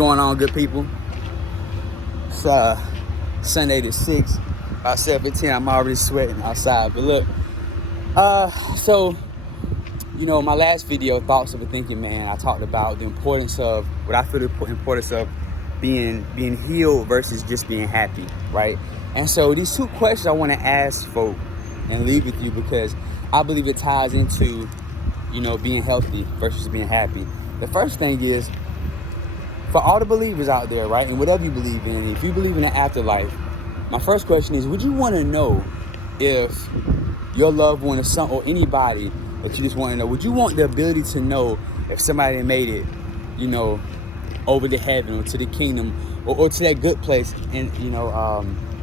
going on, good people? It's Sunday the 6th, about 7:10. I'm already sweating outside. But look, so my last video, Thoughts of a Thinking Man, I talked about the importance of what I feel the importance of being healed versus just being happy, right? And so these two questions I want to ask folk and leave with you, because I believe it ties into being healthy versus being happy. The first thing is, for all the believers out there, right, and whatever you believe in, if you believe in the afterlife, my first question is, would you want to know if your loved one or anybody that you just want to know, would you want the ability to know if somebody made it, over to heaven or to the kingdom or to that good place, and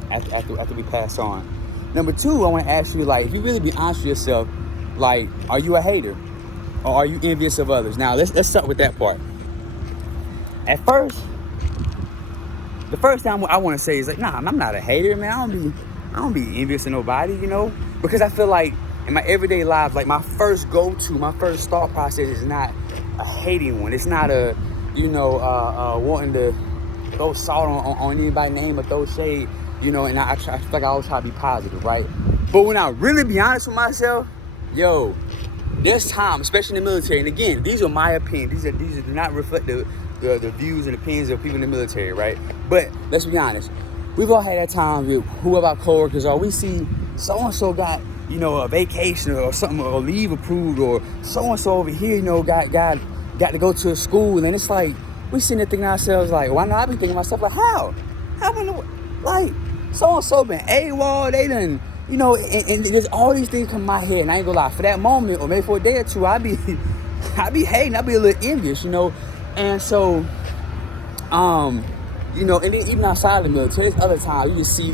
after we pass on? Number two, I want to ask you, if you really be honest with yourself, are you a hater or are you envious of others? Now let's start with that part. At first, the first time I want to say is nah, I'm not a hater, man. I don't be envious of nobody, because I feel like in my everyday life, my first thought process is not a hating one. It's not a wanting to throw salt on anybody's name or throw shade, and I feel like I always try to be positive, right? But when I really be honest with myself, there's time, especially in the military, and again, these are my opinions. These do not reflect the views and opinions of people in the military, right? But let's be honest, we've all had that time with whoever our coworkers are. We see so-and-so got, a vacation or something, or leave approved, or so-and-so over here, got to go to a school, and it's like, we sitting there thinking to ourselves, why not? I be thinking to myself, how in the, so-and-so been AWOL, they done, and there's all these things come in my head, and I ain't gonna lie, for that moment, or maybe for a day or two, I be hating, I be a little envious, and so, and then even outside of the military, there's other times you just see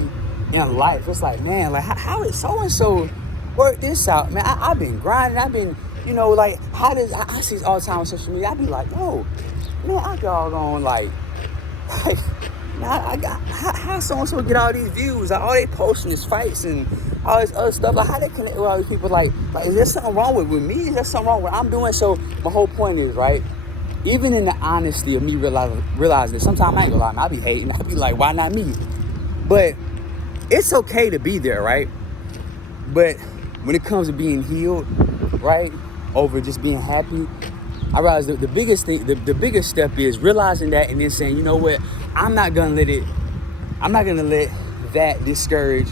in life, it's like, man, how did so-and-so work this out? Man, I've been grinding, I've been, how does, I see this all the time on social media, I be like, yo, man, I got on, how so-and-so get all these views? All they posting is fights and all this other stuff. How they connect with all these people? Is there something wrong with me? Is there something wrong with what I'm doing? So my whole point is, right, even in the honesty of me realizing that sometimes I ain't gonna lie, man, I be hating. I be like, why not me? But it's okay to be there, right? But when it comes to being healed, right, over just being happy, I realize that the biggest thing, the biggest step is realizing that, and then saying, you know what, I'm not gonna let that discourage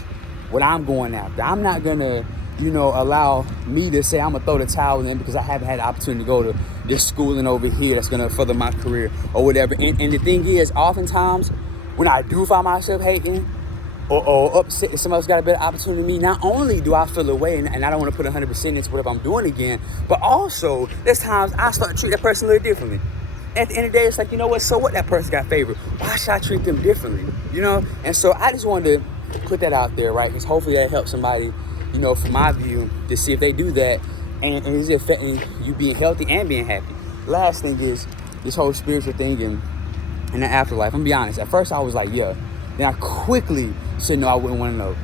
what I'm going after. I'm not gonna, allow me to say I'm gonna throw the towel in because I haven't had the opportunity to go to this schooling over here that's gonna further my career or whatever. And the thing is, oftentimes when I do find myself hating or upset if somebody else got a better opportunity than me, not only do I feel away and I don't want to put 100% into whatever I'm doing again, but also there's times I start to treat that person a little differently. At the end of the day, it's like, you know what, so what, that person got favored. Why should I treat them differently? And so I just wanted to put that out there, right? Because hopefully that helps somebody, from my view, to see if they do that and is it affecting you being healthy and being happy. Last thing is this whole spiritual thing and the afterlife. I'm gonna be honest, at first I was like, yeah. Then I quickly said, no, I wouldn't want to know.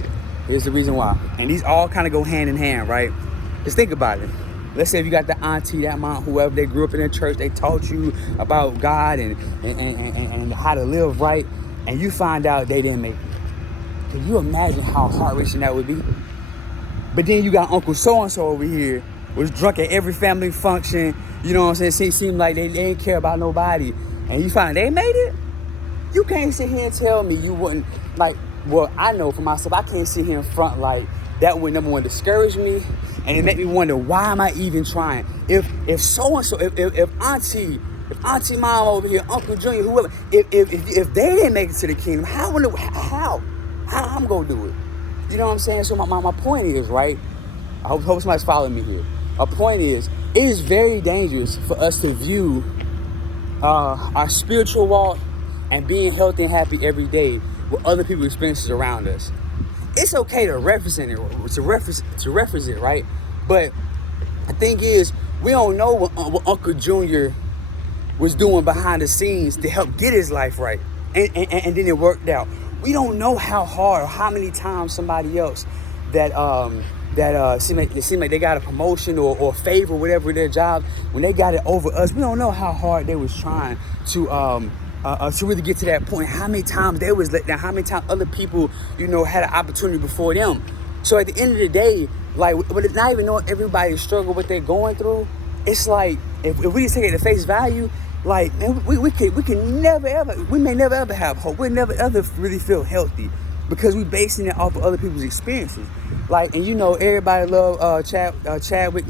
Here's the reason why. And these all kind of go hand in hand, right? Just think about it. Let's say if you got the auntie, that mom, whoever, they grew up in a church, they taught you about God and how to live right, and you find out they didn't make it. Can you imagine how heart-wrenching that would be? But then you got Uncle so-and-so over here, was drunk at every family function, you know what I'm saying? It seemed like they didn't care about nobody. And you find they made it? You can't sit here and tell me you wouldn't, I know for myself, I can't sit here in front that would, number one, discourage me, and it make me wonder, why am I even trying? If so-and-so, if auntie mom over here, Uncle Junior, whoever, if they didn't make it to the kingdom, how I'm gonna do it? You know what I'm saying? So my point is, right, I hope somebody's following me here. My point is, it is very dangerous for us to view our spiritual walk and being healthy and happy every day with other people's experiences around us. It's okay to reference it, right? But the thing is, we don't know what Uncle Junior was doing behind the scenes to help get his life right, and then it worked out. We don't know how hard or how many times somebody else that seem like they got a promotion or favor, whatever their job, when they got it over us, we don't know how hard they was trying to to really get to that point. How many times they was let down? How many times other people, had an opportunity before them? So at the end of the day, like, but it's not even knowing everybody struggle what they're going through. It's like if we just take it at face value, like, man, we may never ever have hope. We'll never ever really feel healthy because we basing it off of other people's experiences. Like, and everybody love Chadwick,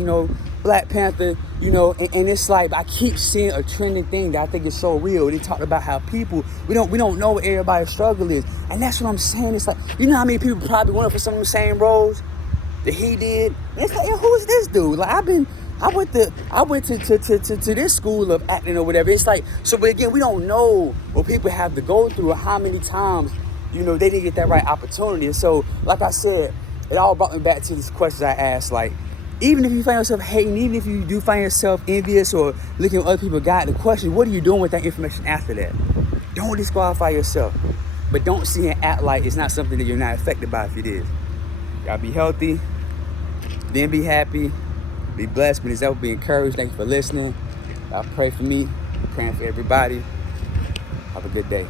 Black Panther, and it's like I keep seeing a trending thing that I think is so real. They talk about how people we don't know what everybody's struggle is, and that's what I'm saying. It's like, how many people probably went for some of the same roles that he did. And it's like, who is this dude? Like, I went to this school of acting or whatever. It's like, so, but again, we don't know what people have to go through or how many times they didn't get that right opportunity. And so, like I said, it all brought me back to this question I asked, like, even if you find yourself hating, even if you do find yourself envious or looking at what other people got, the question, what are you doing with that information after that? Don't disqualify yourself, but don't see and act like it's not something that you're not affected by if it is. Y'all be healthy, then be happy, be blessed, but yourself, be encouraged. Thank you for listening. Y'all pray for me, praying for everybody. Have a good day.